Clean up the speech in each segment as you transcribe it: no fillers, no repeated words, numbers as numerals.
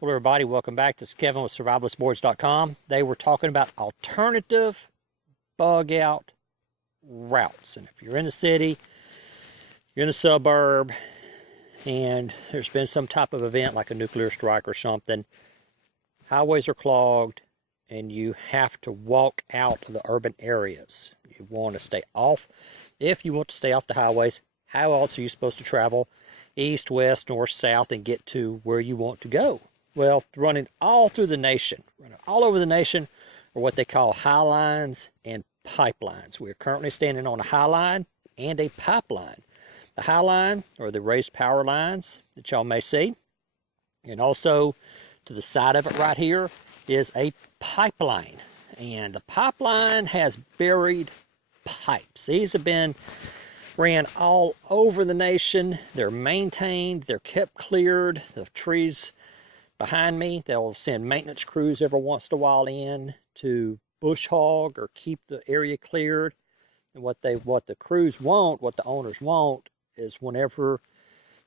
Hello everybody, welcome back. This is Kevin with survivalistboards.com. They were talking about alternative bug out routes. And if you're in the city, you're in a suburb, and there's been some type of event like a nuclear strike or something, highways are clogged and you have to walk out of the urban areas. You want to stay off. If you want to stay off the highways, how else are you supposed to travel east, west, north, south and get to where you want to go? Well, running all through the nation, running all over the nation, are what they call high lines and pipelines. We are currently standing on a high line and a pipeline. The high line, or the raised power lines that y'all may see, and also to the side of it right here is a pipeline. And the pipeline has buried pipes. These have been ran all over the nation. They're maintained, they're kept cleared. The trees behind me, they'll send maintenance crews every once in a while in to bush hog or keep the area cleared. And what the crews want, what the owners want, is whenever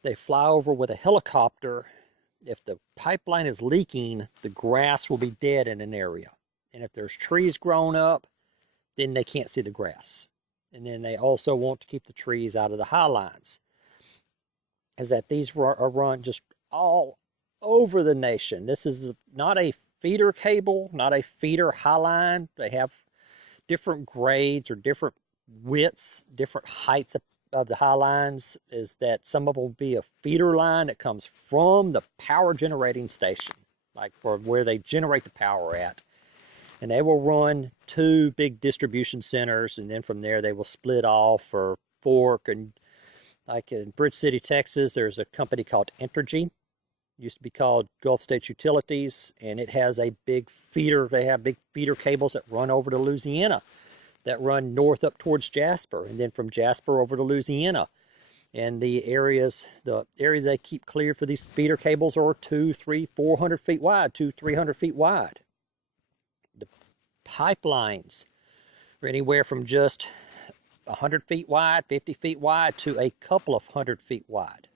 they fly over with a helicopter, if the pipeline is leaking, the grass will be dead in an area. And if there's trees grown up, then they can't see the grass. And then they also want to keep the trees out of the high lines. Is that these are run just all over the nation. This is not a feeder cable, not a feeder high line. They have different grades or different widths, different heights of the high lines. Is that some of them will be a feeder line that comes from the power generating station, like for where they generate the power at. And they will run two big distribution centers, and then from there they will split off or fork. And like in Bridge City, Texas, there's a company called Entergy. Used to be called Gulf States Utilities, and it has a big feeder. They have big feeder cables that run over to Louisiana, that run north up towards Jasper, and then from Jasper over to Louisiana. And the area they keep clear for these feeder cables are 200, 300, 400 feet wide, 200, 300 feet wide. The pipelines are anywhere from just 100 feet wide, 50 feet wide, to a couple of 100 feet wide.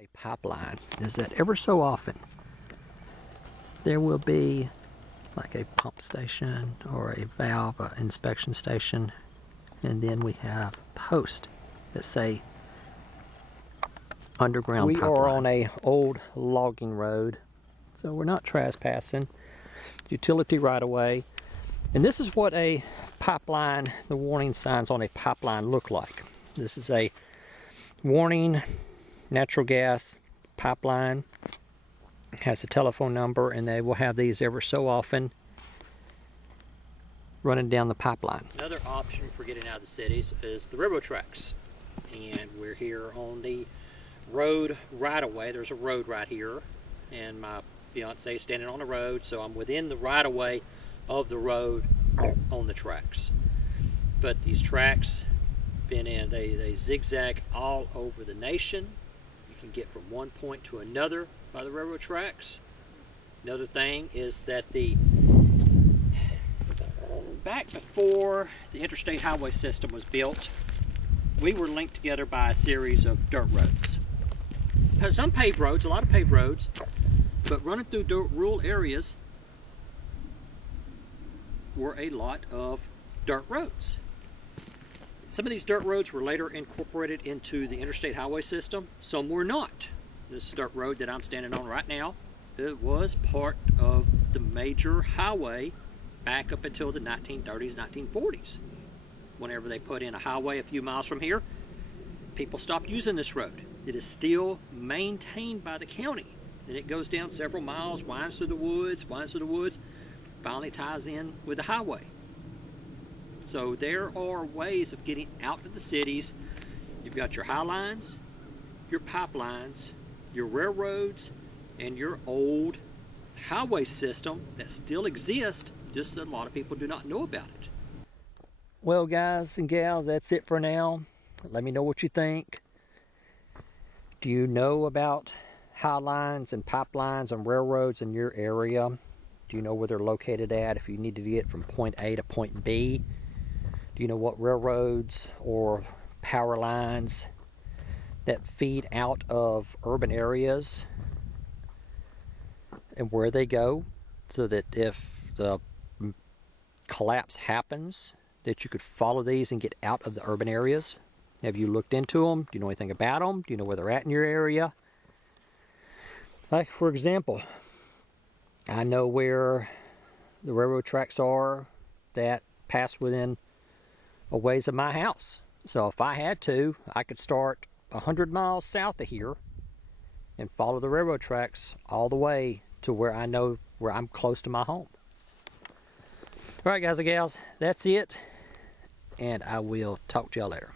A pipeline is that ever so often there will be like a pump station or a valve inspection station, and then we have posts that say underground pipeline. We are on a old logging road, so we're not trespassing. Utility right away. And this is what a pipeline, the warning signs on a pipeline look like. This is a warning natural gas pipeline. It has a telephone number, and they will have these ever so often running down the pipeline. Another option for getting out of the cities is the railroad tracks. And we're here on the road right away. There's a road right here, and my fiance is standing on the road, so I'm within the right of way of the road on the tracks. But these tracks they zigzag all over the nation. Can get from one point to another by the railroad tracks. Another thing is that back before the interstate highway system was built, we were linked together by a series of dirt roads. Some paved roads, a lot of paved roads, but running through rural areas were a lot of dirt roads. Some of these dirt roads were later incorporated into the interstate highway system. Some were not. This dirt road that I'm standing on right now, it was part of the major highway back up until the 1930s, 1940s. Whenever they put in a highway a few miles from here, people stopped using this road. It is still maintained by the county. And it goes down several miles, winds through the woods, finally ties in with the highway. So there are ways of getting out of the cities. You've got your high lines, your pipelines, your railroads, and your old highway system that still exists, just that a lot of people do not know about it. Well, guys and gals, that's it for now. Let me know what you think. Do you know about high lines and pipelines and railroads in your area? Do you know where they're located at if you need to get from point A to point B? Do you know what railroads or power lines that feed out of urban areas and where they go, so that if the collapse happens, that you could follow these and get out of the urban areas. Have you looked into them? Do you know anything about them? Do you know where they're at in your area? Like, for example, I know where the railroad tracks are that pass within a ways of my house. So if I had to, I could start 100 miles south of here and follow the railroad tracks all the way to where I know where I'm close to my home. All right, guys and gals, that's it, and I will talk to y'all later.